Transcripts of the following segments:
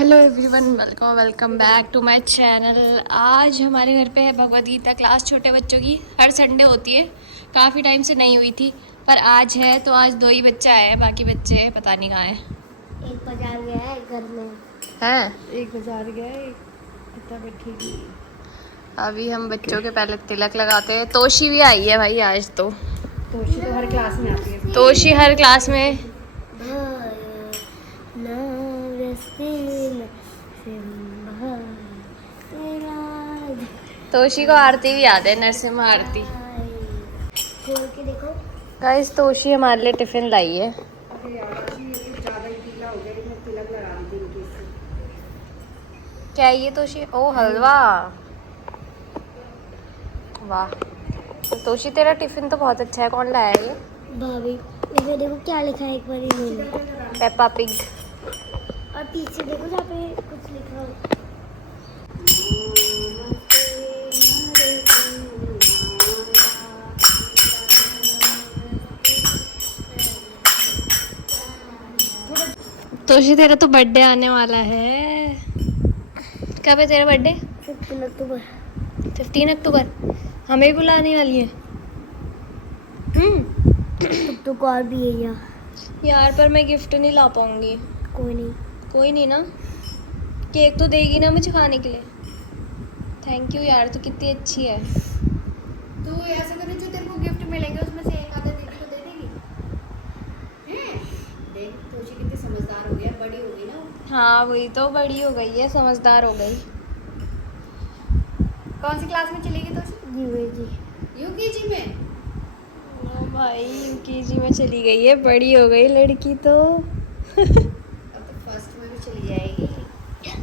Hello everyone, welcome back to my channel. आज हमारे घर पे है भगवद गीता क्लास छोटे बच्चों की। हर संडे होती है, काफ़ी टाइम से नहीं हुई थी पर आज है। तो आज 2 ही बच्चे आए हैं, बाकी बच्चे पता नहीं कहाँ हैं। एक बाजार गया है घर में हैं एक बाजार गया है, कितना बैठेगी। अभी हम बच्चों के पहले तिलक लगाते हैं। तोशी भी आई है भाई आज तो। तोशी तो हर क्लास में आती है। तोशी हर क्लास में। तोशी को आरती भी याद है, नरसिम्हा आरती। खोल के देखो। गाइस, तोशी हमारे लिए टिफिन लाई है। क्या है ये तोशी? ओ हलवा, वाह। तोशी तेरा टिफिन तो बहुत अच्छा है। कौन लाया है ये? भाभी, इसमें देखो क्या लिखा है एक बार ही। Peppa pig. और पीछे देखो जहाँ पे कुछ लिखा हो। तोशी, तेरा तो बर्थडे आने वाला है। कब है तेरा बर्थडे? 15 अक्टूबर। 15 अक्टूबर। हमें भी बुलाने वाली है। तो और भी है यार पर मैं गिफ्ट नहीं ला पाऊंगी। कोई नहीं। कोई नहीं ना। केक तो देगी ना मुझे खाने के लिए। थैंक यू यार, तू कितनी अच्छी है। तू ऐसा करे, जो तेरे को गिफ्ट मिलेंगे उसमें से एक आधा दीदी को दे देगी। देख तोशी कितनी समझदार हो गई है, बड़ी हो गई ना। हाँ वही तो, बड़ी हो गई है, समझदार हो गई। कौन सी क्लास में चलेगी तोशी? यूकेजी में। ओ भाई, यूकेजी में चली गई है, बड़ी हो गई लड़की तो। अब तो फर्स्ट में भी चली जाएगी।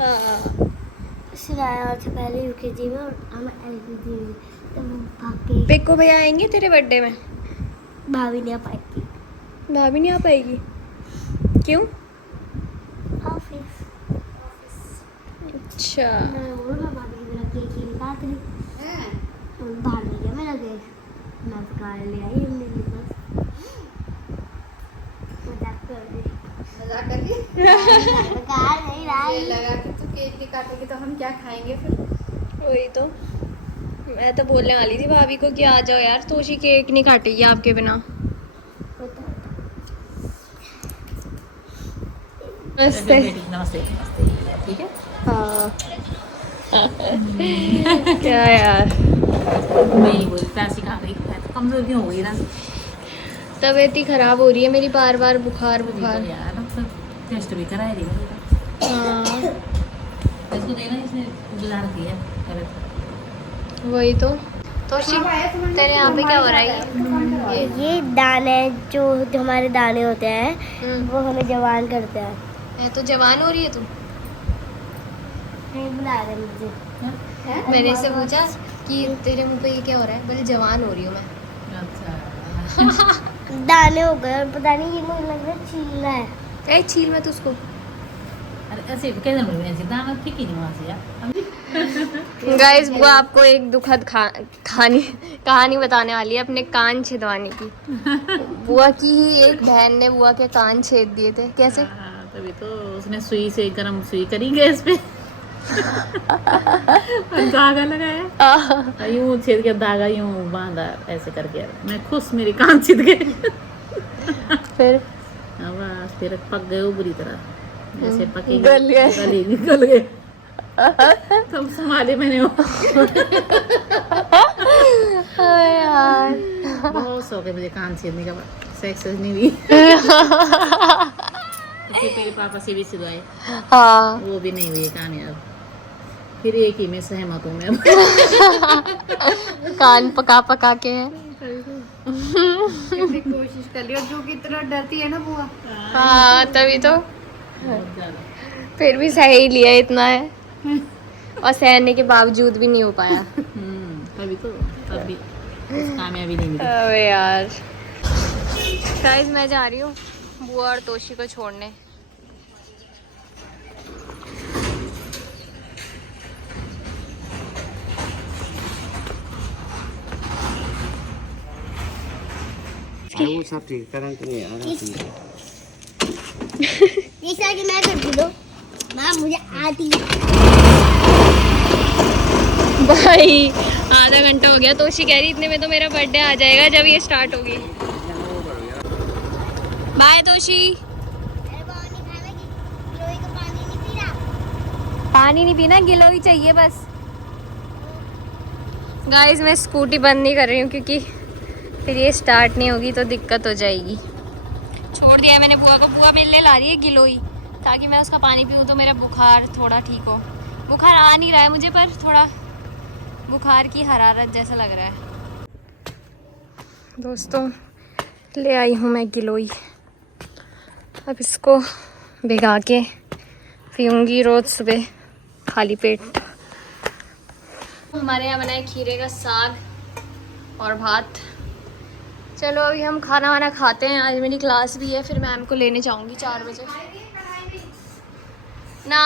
हाँ, सुनाया था पहले यूकेजी में और हम एलकेजी में, तो वो भाग के। पिक्को भैया आएंगे तेरे बर्थडे में? भाभी नहीं आ पाएगी। भाभी नहीं आ पाएगी? क्यों? ऑफिस। अच्छा। मैं बोल रहा भाभी मेरा केक ही काट रही है, बाहर ले गया मेरा केक। मैं कार ले आई मेरे पास। मजाक कर रही कार नहीं लाई। लगा कि तू केक नहीं काटेगी तो हम क्या खाएंगे फिर। वही तो, मैं तो बोलने वाली थी भाभी को कि आ जाओ यार, तोशी केक नहीं काटेगी आपके बिना। नमस्ते। नमस्ते नमस्ते, ठीक है। हाँ। क्या यार, नहीं बोल पैसे कहाँ गई, मैं तो कमजोर क्यों हो गई ना। तबीयत ही खराब हो रही है मेरी, बार बार बुखार अभी तो बुखार। यार अब तो टेस्ट भी कराए दी हाँ इसको देना, इसने गुजार दिया करे। वही तो। तोशी, तेरे यहाँ पे क्या हो रहा है? ये दाने जो हमारे दाने होते हैं वो हमें जवान करते हैं। मैं तो जवान हो रही है तू। नहीं बुला रहे मुझे। मैंने इससे पूछा कि तेरे मुंह पे ये क्या हो रहा है, बोले जवान हो रही हूँ मैं। अच्छा दाने हो गए और पता नहीं ये मुझे लग रहा है छील रहा है। क्या छील मैं तो उसको। अरे ऐसे कैसे बोल रहे हैं, दाना ठीक ही नहीं वहाँ से यार। गाइस, बुआ आपको एक दुखद कहानी बताने वाली है अपने कान छिदवाने की। बुआ की ही एक बहन ने बुआ के कान छेद दिए थे। कैसे? तभी तो उसने सुई से गर्म सुई करी गैस पे और धागा लगाया, यूं छेद के धागा यूं बांधा ऐसे करके। मैं खुश, मेरे कान छिद गए। फिर फिर पक गए वो बुरी तरह, जैसे पके गल गए। गल गए। तब संभाले मैंने वो। यार बहुत शौक है मुझे कान छेदने का, सक्सेस नहीं हुई। फिर मेरे पापा से भी सिलवाए, हाँ। वो भी नहीं हुई कामयाब। फिर एक ही में सहमत हूँ मैं। कान पका पका के है। कितनी कोशिश कर ली और जो कि इतना डरती है ना बुआ। हाँ तभी तो। बहुत ज्यादा। फिर भी सह ही लिया इतना है, और सहने के बावजूद भी नहीं हो पाया। तभी तो, तभी कुछ कामयाबी नहीं मिली। अबे यार। गाइस, मैं जा रही हूँ बुआ और तोशी को छोड़ने। वो सब ठीक तरह से नहीं आ रहा। जैसा कि मैं करती दो। मैं मुझे आती भाई आधा घंटा हो गया। तोशी कह रही इतने में तो मेरा बर्थडे आ जाएगा जब ये स्टार्ट होगी। बाय तोशी। पानी नहीं पीना, गिलोई चाहिए बस। गाइस मैं स्कूटी बंद नहीं कर रही हूँ क्योंकि फिर ये स्टार्ट नहीं होगी तो दिक्कत हो जाएगी। छोड़ दिया है मैंने बुआ को। बुआ मेरे लिए ला रही है गिलोई ताकि मैं उसका पानी पीऊँ तो मेरा बुखार थोड़ा ठीक हो। बुखार आ नहीं रहा है मुझे पर थोड़ा बुखार की हरारत जैसा लग रहा है। दोस्तों ले आई हूँ मैं गिलोई। अब इसको भिगा के पीऊँगी रोज़ सुबह खाली पेट। हमारे यहाँ बना है खीरे का साग और भात। चलो अभी हम खाना वाना खाते हैं। आज मेरी क्लास भी है, फिर मैम को लेने जाऊंगी 4 बजे ना।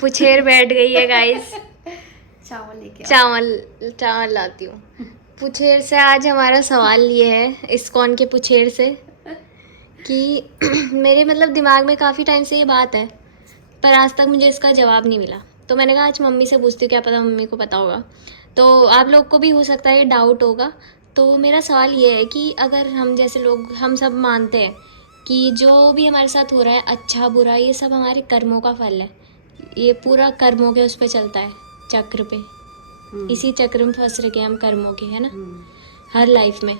पुछेर बैठ गई है गाइस। चावल लाती हूँ। पुछेर से आज हमारा सवाल ये है इस्कॉन के पुछेर से कि मेरे मतलब दिमाग में काफ़ी टाइम से ये बात है पर आज तक मुझे इसका जवाब नहीं मिला। तो मैंने कहा आज मम्मी से पूछती हूँ, क्या पता मम्मी को पता होगा। तो आप लोग को भी हो सकता है ये डाउट होगा। तो मेरा सवाल ये है कि अगर हम जैसे लोग हम सब मानते हैं कि जो भी हमारे साथ हो रहा है अच्छा बुरा ये सब हमारे कर्मों का फल है, ये पूरा कर्मों के उस पर चलता है चक्र पे, इसी चक्र में फंस रखे हम कर्मों के, है ना, हर लाइफ में।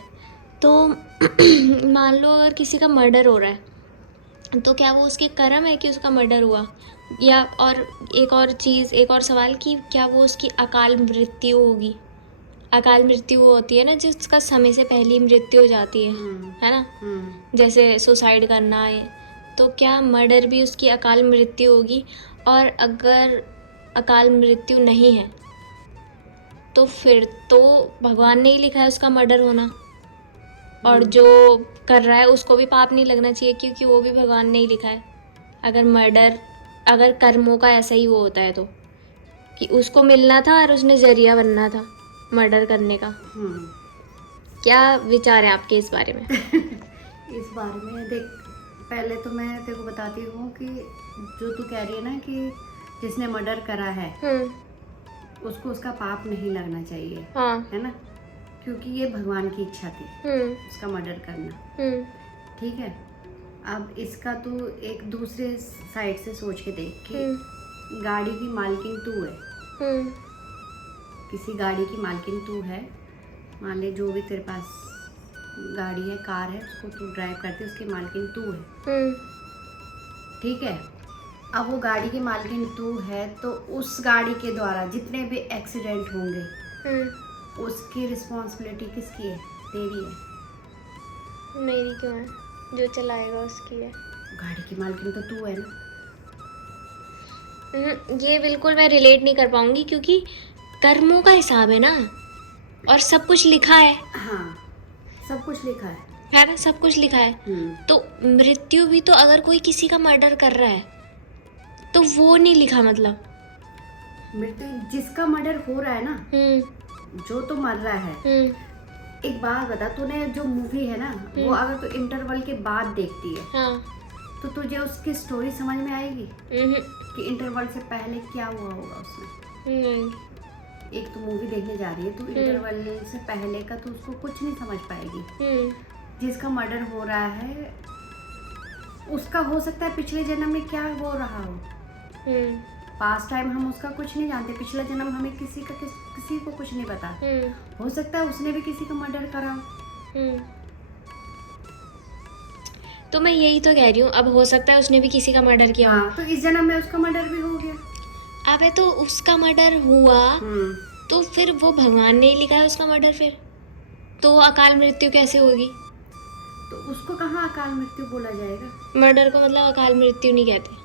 तो मान लो अगर किसी का मर्डर हो रहा है तो क्या वो उसके कर्म है कि उसका मर्डर हुआ, या और एक और चीज़, एक और सवाल कि क्या वो उसकी अकाल मृत्यु होगी। अकाल मृत्यु वो होती है ना जिसका समय से पहले ही मृत्यु हो जाती है ना, जैसे सुसाइड करना है। तो क्या मर्डर भी उसकी अकाल मृत्यु होगी? और अगर अकाल मृत्यु नहीं है तो फिर तो भगवान ने ही लिखा है उसका मर्डर होना, और जो कर रहा है उसको भी पाप नहीं लगना चाहिए क्योंकि वो भी भगवान ने ही लिखा है। अगर मर्डर, अगर कर्मों का ऐसा ही वो होता है तो कि उसको मिलना था और उसने जरिया बनना था मर्डर करने का। क्या विचार है आपके इस बारे में? इस बारे में देख, पहले तो मैं तेरे को बताती हूँ कि जो तू कह रही है ना कि जिसने मर्डर करा है उसको उसका पाप नहीं लगना चाहिए, हाँ। है ना, क्योंकि ये भगवान की इच्छा थी उसका मर्डर करना। ठीक है, अब इसका तू एक दूसरे साइड से सोच के देख कि गाड़ी की मालकिन तू है, किसी गाड़ी की मालकिन तू है, मान ले जो भी तेरे पास गाड़ी है, कार है, उसको तू ड्राइव करती है, उसकी मालकिन तू है। ठीक है, अब वो गाड़ी की मालकिन तू है तो उस गाड़ी के द्वारा जितने भी एक्सीडेंट होंगे उसकी रिस्पॉन्सिबिलिटी किसकी है? तेरी है। मेरी क्यों है? जो चलाएगा उसकी है। गाड़ी की मालकिन तो तू है ना। ये बिल्कुल मैं रिलेट नहीं कर पाऊंगी क्योंकि कर्मों का हिसाब है ना, और सब कुछ लिखा है। हाँ, सब कुछ लिखा है ना, सब कुछ लिखा है। तो मृत्यु भी तो अगर कोई किसी का मर्डर कर रहा है तो वो नहीं लिखा, मतलब मृत्यु जिसका मर्डर हो रहा है ना, जो तो मर रहा है। एक बात बता, तूने जो मूवी है ना वो अगर तू इंटरवल के बाद देखती है हाँ। तो तुझे उसकी स्टोरी समझ में आएगी कि इंटरवल से पहले क्या हुआ होगा उसमें। एक तो मूवी देखने जा रही है, तू इंटरवल से पहले का तो उसको कुछ नहीं समझ पाएगी। जिसका मर्डर हो रहा है उसका हो सकता है पिछले जन्म में क्या हो रहा हो, पास्ट टाइम हम उसका कुछ नहीं जानते, पिछला जन्म हमें किसी को कुछ नहीं पता। हो सकता है उसने भी किसी का मर्डर करा हो। तो मैं यही तो कह रही हूँ, अब हो सकता है उसने भी किसी का मर्डर किया हो। हाँ, तो इस जन्म में उसका मर्डर भी हो गया। अबे तो उसका मर्डर हुआ तो फिर वो भगवान ने ही लिखा है उसका मर्डर, फिर तो अकाल मृत्यु कैसे होगी? तो उसको कहाँ अकाल मृत्यु बोला जाएगा? मर्डर को मतलब अकाल मृत्यु नहीं कहते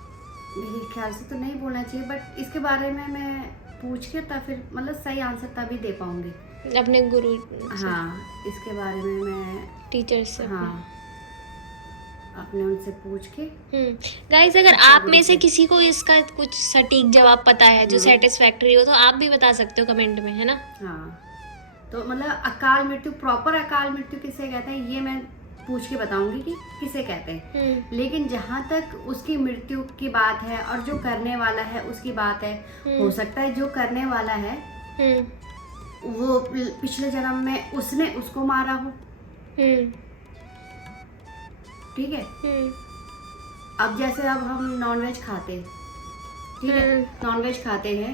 मेरे ख्याल से तो नहीं बोलना चाहिए, बट इसके बारे में मैं पूछ के तब फिर मतलब सही आंसर तभी दे पाऊंगी अपने गुरु। हाँ, इसके बारे में मैं टीचर से। हाँ अपने उनसे पूछ के। गाइस अगर आप में से किसी को इसका कुछ सटीक जवाब पता है जो सेटिस्फैक्टरी हो तो आप भी बता सकते हो कमेंट में, है ना। हाँ, तो मतलब अकाल मृत्यु, प्रॉपर अकाल मृत्यु किसे कहते हैं ये मैं पूछ के बताऊंगी कि किसे कहते हैं। लेकिन जहाँ तक उसकी मृत्यु की बात है और जो करने वाला है उसकी बात है, हो सकता है जो करने वाला है वो पिछले जन्म में उसने उसको मारा हो। ठीक है। अब जैसे अब हम नॉनवेज खाते हैं, ठीक है, नॉनवेज खाते हैं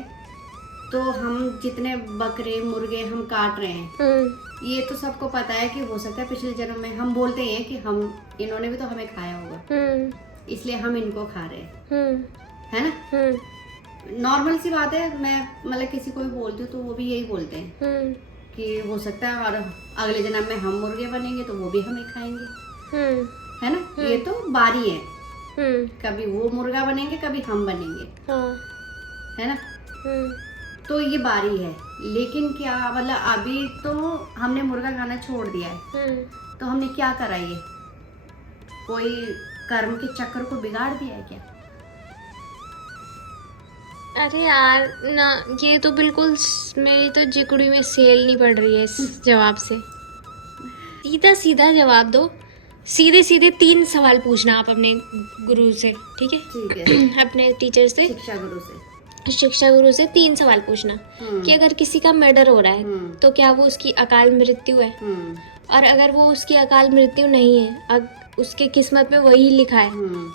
तो हम जितने बकरे मुर्गे हम काट रहे हैं, ये तो सबको पता है कि हो सकता है पिछले जन्म में हम बोलते हैं कि हम इन्होंने भी तो हमें खाया होगा, इसलिए हम इनको खा रहे हैं, है ना। नॉर्मल सी बात है। मैं मतलब किसी को भी बोलती हूँ तो वो भी यही बोलते हैं कि हो सकता है और अगले जन्म में हम मुर्गे बनेंगे तो वो भी हमें खाएंगे, है ना। ये तो बारी है, कभी वो मुर्गा बनेंगे कभी हम बनेंगे, है ना। तो ये बारी है। लेकिन क्या मतलब अभी तो हमने मुर्गा खाना छोड़ दिया है, तो हमने क्या करा, ये कोई कर्म के चक्र को बिगाड़ दिया है क्या? अरे यार ना, ये तो बिल्कुल मेरी तो जिकुड़ी में सेल नहीं पड़ रही है इस जवाब से। सीधा सीधा जवाब दो, सीधे सीधे 3 सवाल पूछना आप अपने गुरु से, ठीक है? ठीक है। अपने टीचर से, शिक्षा गुरु से 3 सवाल पूछना कि अगर किसी का मर्डर हो रहा है तो क्या वो उसकी अकाल मृत्यु है, और अगर वो उसकी अकाल मृत्यु नहीं है, अब उसके किस्मत में वही लिखा है,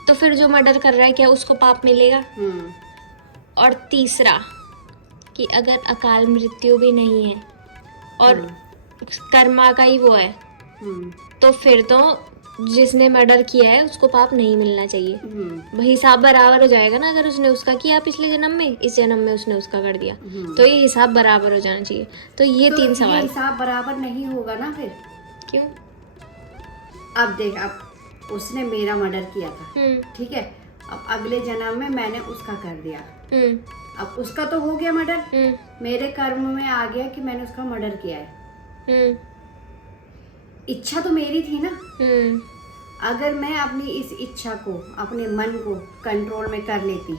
तो फिर जो मर्डर कर रहा है क्या उसको पाप मिलेगा? और तीसरा कि अगर अकाल मृत्यु भी नहीं है और कर्मा का ही वो है, तो फिर तो जिसने मर्डर किया है उसको पाप नहीं मिलना चाहिए। वही हिसाब बराबर हो जाएगा ना। अगर उसने उसका किया पिछले जन्म में, इस जन्म में उसने उसका कर दिया, तो ये हिसाब बराबर हो जाना चाहिए। तो ये तो 3 सवाल। हिसाब बराबर नहीं होगा ना फिर। क्यों? अब देख, अब उसने मेरा मर्डर किया था, ठीक है, अब अगले जन्म में मैंने उसका कर दिया, अब उसका तो हो गया मर्डर, मेरे कर्म में आ गया कि मैंने उसका मर्डर किया है। इच्छा तो मेरी थी ना। अगर मैं अपनी इस इच्छा को, अपने मन को कंट्रोल में कर लेती,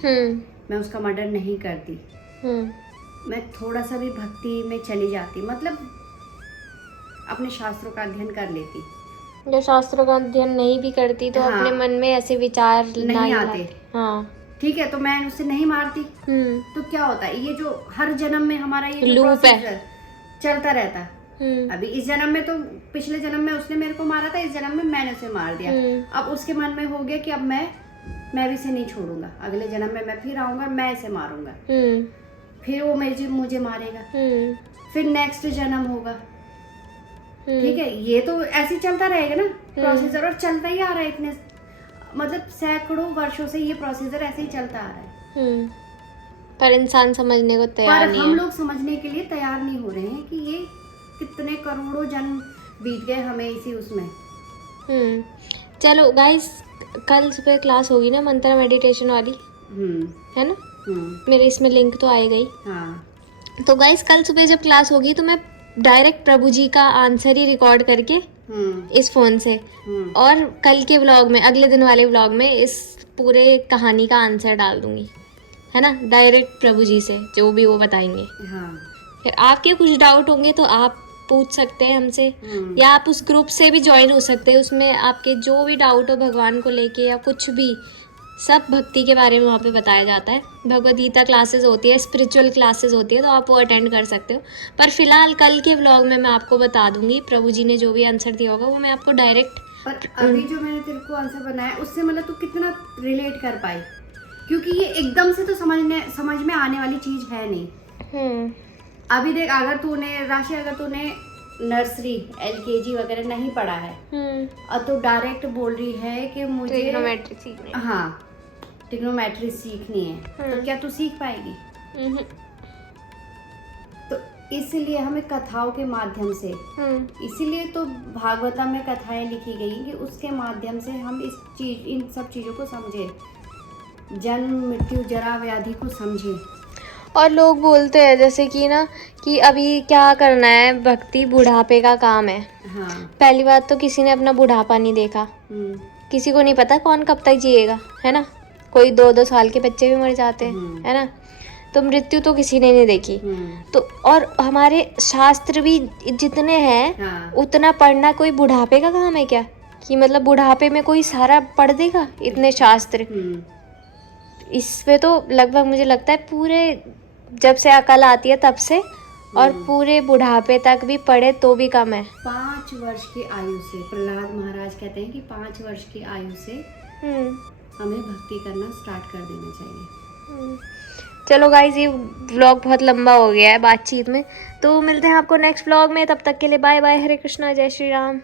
मैं उसका मर्डर नहीं करती, मैं थोड़ा सा भी भक्ति में चली जाती, मतलब अपने शास्त्रों का अध्ययन कर लेती। जो शास्त्रों का अध्ययन नहीं भी करती तो अपने मन में ऐसे विचार नहीं आते। हाँ, ठीक है, तो मैं उससे नहीं मारती, तो क्या होता है, ये जो हर जन्म में हमारा ये लूप है, चलता रहता है। अभी इस जन्म में तो पिछले जन्म में उसने मेरे को मारा था, इस जन्म में मैंने उसे मार दिया। अब उसके मन में हो गया कि अब मैं भी इसे नहीं छोड़ूंगा, अगले जन्म में मैं फिर आऊंगा, मैं इसे मारूंगा, फिर वो मुझे मारेगा, फिर नेक्स्ट जन्म होगा। ठीक है, ये तो ऐसे चलता रहेगा ना प्रोसीजर, और चलता ही आ रहा है इतने, मतलब सैकड़ों वर्षों से ये प्रोसीजर ऐसे ही चलता आ रहा है। पर इंसान समझने को तैयार नहीं है। हम लोग समझने के लिए तैयार नहीं हो रहे हैं कि ये कितने करोड़ों जन्म बीत गए हमें इसी उसमें। चलो गाइस, कल सुबह क्लास होगी ना मंत्र मेडिटेशन वाली, है ना? मेरे इसमें लिंक तो आएगा ही। हाँ। तो गाइस कल सुबह जब क्लास होगी तो मैं डायरेक्ट प्रभु जी का आंसर ही रिकॉर्ड करके इस फोन से, और कल के व्लॉग में, अगले दिन वाले व्लॉग में इस पूरे कहानी का आंसर डाल दूंगी, है ना? डायरेक्ट प्रभु जी से जो भी वो बताएंगे। हाँ। फिर आपके कुछ डाउट होंगे तो आप पूछ सकते हैं हमसे, या आप उस ग्रुप से भी ज्वाइन हो सकते हैं। उसमें आपके जो भी डाउट हो भगवान को लेके या कुछ भी, सब भक्ति के बारे में वहाँ पे बताया जाता है। भगवद गीता क्लासेस होती है, स्पिरिचुअल क्लासेस होती है, तो आप वो अटेंड कर सकते हो। पर फिलहाल कल के व्लॉग में मैं आपको बता दूंगी, प्रभु जी ने जो भी आंसर दिया होगा वो मैं आपको डायरेक्ट। पर अभी जो मैंने तेरे को आंसर बनाया उससे मतलब तू कितना रिलेट कर पाई, क्योंकि ये एकदम से तो समझ में आने वाली चीज है नहीं। अभी देख, अगर तूने नर्सरी LKG वगैरह नहीं पढ़ा है, और तो डायरेक्ट बोल रही है कि मुझे ट्रिग्नोमेट्री सीखनी है। हाँ, ट्रिग्नोमेट्री सीखनी है, तो क्या तू सीख पाएगी? तो इसलिए हमें कथाओं के माध्यम से, इसीलिए तो भागवतम में कथाएं लिखी गई कि उसके माध्यम से हम इन सब चीजों को समझे, जन्म मृत्यु जरा व्याधि को समझे। और लोग बोलते हैं जैसे कि ना कि अभी क्या करना है, भक्ति बुढ़ापे का काम है। हाँ। पहली बात तो किसी ने अपना बुढ़ापा नहीं देखा, किसी को नहीं पता कौन कब तक जिएगा, है ना? कोई 2-2 साल के बच्चे भी मर जाते हैं, है ना? तो मृत्यु तो किसी ने नहीं देखी। तो और हमारे शास्त्र भी जितने हैं, हाँ। उतना पढ़ना कोई बुढ़ापे का काम है क्या? कि मतलब बुढ़ापे में कोई सारा पढ़ देगा इतने शास्त्र। इसमें तो लगभग मुझे लगता है पूरे जब से अकल आती है तब से और पूरे बुढ़ापे तक भी पढ़े तो भी कम है। 5 वर्ष की आयु से प्रहलाद महाराज कहते हैं कि 5 वर्ष की आयु से हमें भक्ति करना स्टार्ट कर देना चाहिए। चलो गाइज, ये व्लॉग बहुत लंबा हो गया है बातचीत में, तो मिलते हैं आपको नेक्स्ट व्लॉग में। तब तक के लिए बाय बाय, हरे कृष्णा, जय श्री राम।